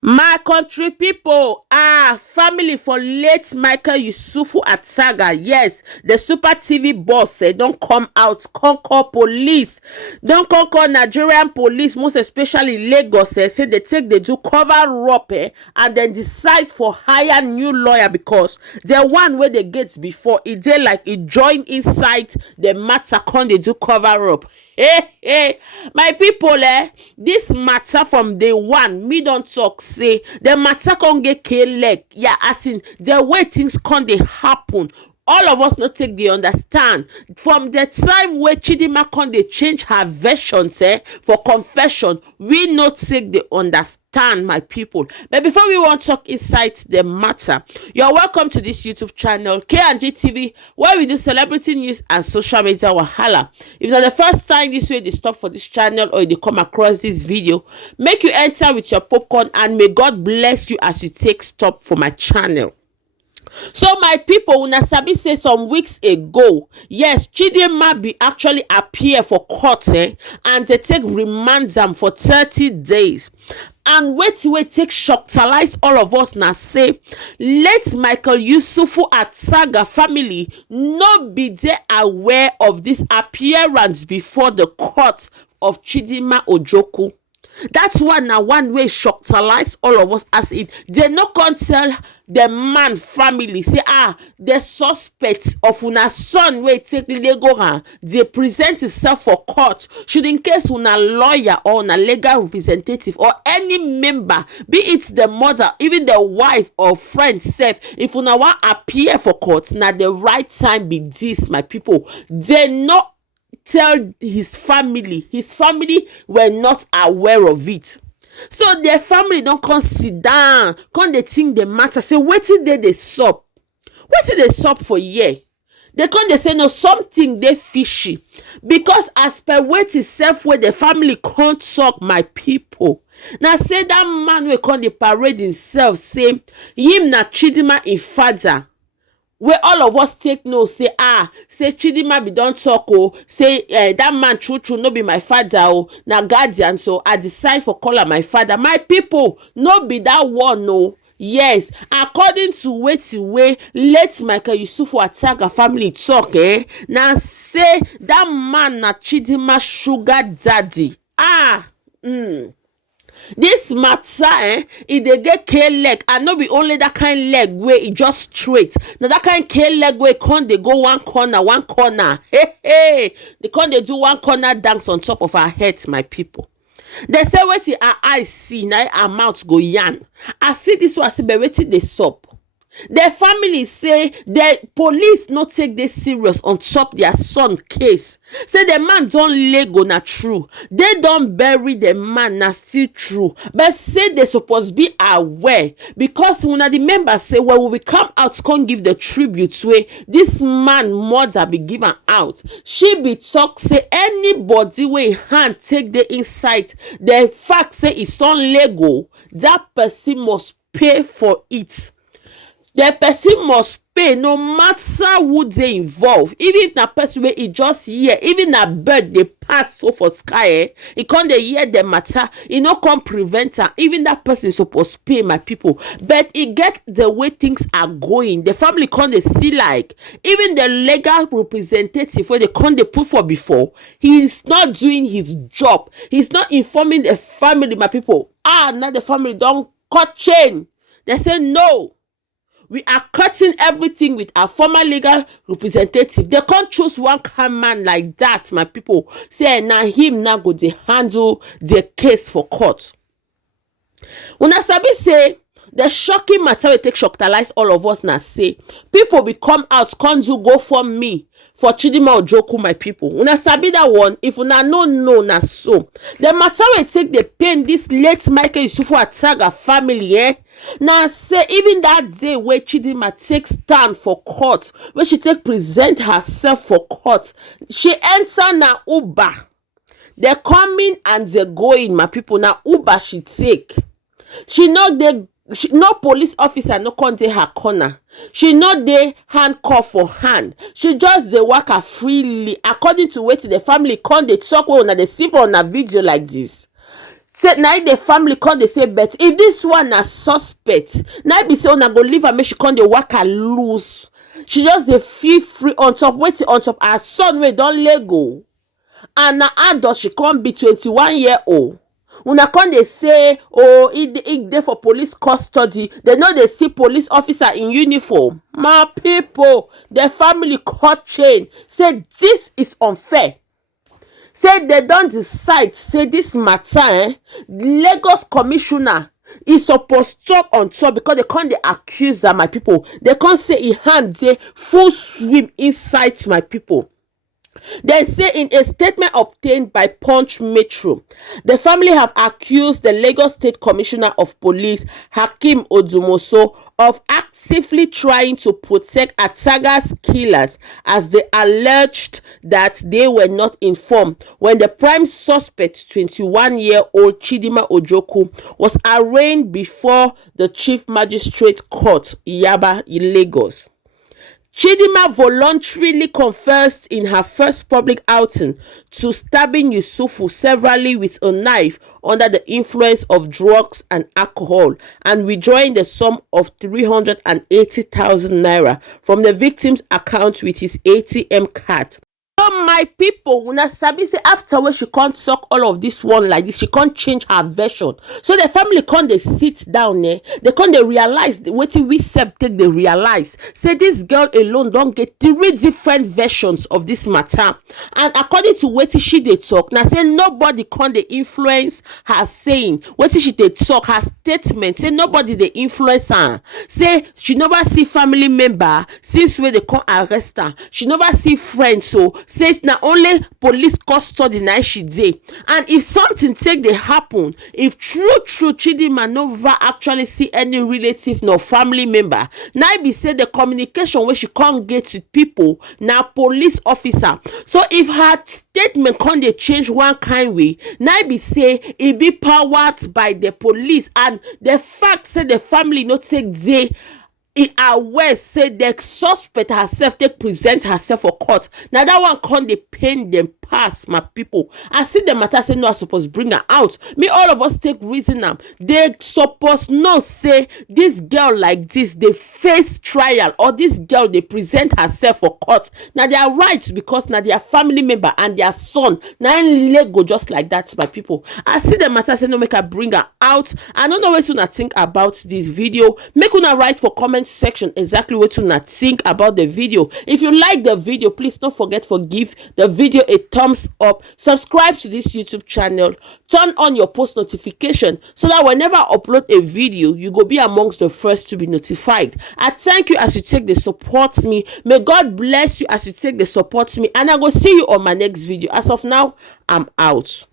My country people, family for late Michael Usifo Ataga'S. Yes, the Super TV boss said, don't come out, conquer police. Don't conquer Nigerian police, most especially Lagos. Say they do cover up and then decide for hire new lawyer because the one where they get before, it dey like it join inside the matter, con they do cover up. Hey, my people, this matter from day one, me don't talk say the matter con get leg. Yeah, as in the way things con dey happen. All of us not take the understand from the time where Chidimma con dey change her versions for confession. We not take the understand, my people. But before we want to talk inside the matter, you're welcome to this YouTube channel K&G TV, where we do celebrity news and social media wahala. If it's the first time this way they stop for this channel or they come across this video, make you enter with your popcorn and may God bless you as you take stop for my channel. So my people, una sabi say some weeks ago, yes, Chidimma be actually appear for court and they take remand them for 30 days. And wait take shocktalize all of us now say let Michael Usifo Ataga'S family not be there aware of this appearance before the court of Chidimma Ojukwu. That's one now one way shocktalize all of us as it they not can tell the man family say the suspect of una son wey take legal they present himself for court should in case una lawyer or una legal representative or any member, be it the mother, even the wife or friend self, if una want appear for court, now the right time be this, my people. They not tell his family were not aware of it. So their family don't come sit down, come they think the matter, say wetin they sup for year. They come they say no, something they fishy because as per wetin self where the family can't talk, my people. Now say that man will come the parade himself say him na Chidimma in father. Where all of us take note, say Chidimma be don't talk say that man true no be my father na guardian, so I decide for call my father. My people, no be that one yes, according to way let Michael Usifo Ataga'S family talk now say that man na Chidimma sugar daddy. This matter it dey get leg and not be only that kind leg where it just straight. Now that kind leg where they go one corner. Hey, they can't they do one corner dance on top of our heads, my people. They say wetin our eyes see, now our mouth go yarn. I see this one, I see but wetin dey sup. The family say the police not take this serious on top their son case. Say the man don't lego na true. They don't bury the man na still true. But say they supposed be aware because one of the members say well we come out can't give the tribute way this man mother be given out. She be talk say anybody way hand take the insight. The fact say it's on lego, that person must pay for it. The person must pay no matter who they involve. Even if na person wey e just hear, even a bird they pass so for sky, it can't they hear the matter, it no come prevent her. Even that person supposed to pay, my people. But it get the way things are going. The family can't they see like even the legal representative where they can't they put for before, he is not doing his job. He's not informing the family, my people. Now the family don't cut chain. They say no. We are cutting everything with our former legal representative. They can't choose one kind man like that, my people. Say now him now go to handle the case for court. Una sabi say the shocking matter will take shocktalize all of us now say people will come out can't do go for me for Chidimma Ojukwu, my people. Una sabi that one, if una no na so. The matter will take the pain this late Michael Usifo Ataga'S family now say even that day where Chidimma take stand for court, where she take present herself for court, she enter na Uber. They coming and they going, my people. Now Uber she take. No police officer no come dey her corner. She not dey handcuff for hand. She just dey walk her freely according to wetin the family come dey talk wey una dey see for una video like this. say na the family come dey say, but if this one na suspect, na be say una go leave her make she come dey waka loose. She just dey feel free on top wetin, on top her son wey don let go, and na adult she come be 21-year-old. Una come dey say, oh, he dey for police custody. They no dey see police officer in uniform. My people, the family cut chain, say this is unfair. Say they don decide say this matter, Lagos commissioner is supposed to talk on top, because they can't accuse her, my people. They can't say he hand dey full swim inside, my people. They say in a statement obtained by Punch Metro, the family have accused the Lagos State Commissioner of Police, Hakeem Odumoso, of actively trying to protect Ataga'S killers, as they alleged that they were not informed when the prime suspect, 21-year-old Chidimma Ojukwu, was arraigned before the Chief Magistrate Court, Yaba, in Lagos. Chidimma voluntarily confessed in her first public outing to stabbing Usifo severally with a knife under the influence of drugs and alcohol, and withdrawing the sum of 380,000 naira from the victim's account with his ATM card. So my people, una sabi say after when she can't talk all of this one like this, she can't change her version. So the family can't they sit down there, they can't they realize wetin we self take they realize. Say this girl alone don't get 3 different versions of this matter. And according to wetin she they talk, now say nobody can't they influence her saying. Wetin she they talk, her statement, say nobody they influence her. Say she never see family member since when they come arrest her. She never see friends, so say na only police custody na she dey. And if something take dey happen, if true Chidimma never actually see any relative nor family member, na be say the communication wey she can't get with people na police officer. So if her statement can't dey change one kind way, na be say e be powered by the police, and the fact say the family no take dey aware say the suspect herself they present herself for court. Now that one can't they pain them pass, my people. I see the matter say no, I suppose bring her out. Me, all of us take reason now. They suppose not say this girl like this, they face trial, or this girl they present herself for court. Now they are right, because now their family member and their son now let go just like that, my people. I see the matter say no, make her bring her out. I don't know what you think about this video. Make una write for comment section exactly what you think about the video. If you like the video, please don't forget to give the video a thumbs up, subscribe to this YouTube channel, turn on your post notification so that whenever I upload a video, you go be amongst the first to be notified. I thank you as you take the support me. May God bless you as you take the support me, and I go see you on my next video. As of now, I'm out.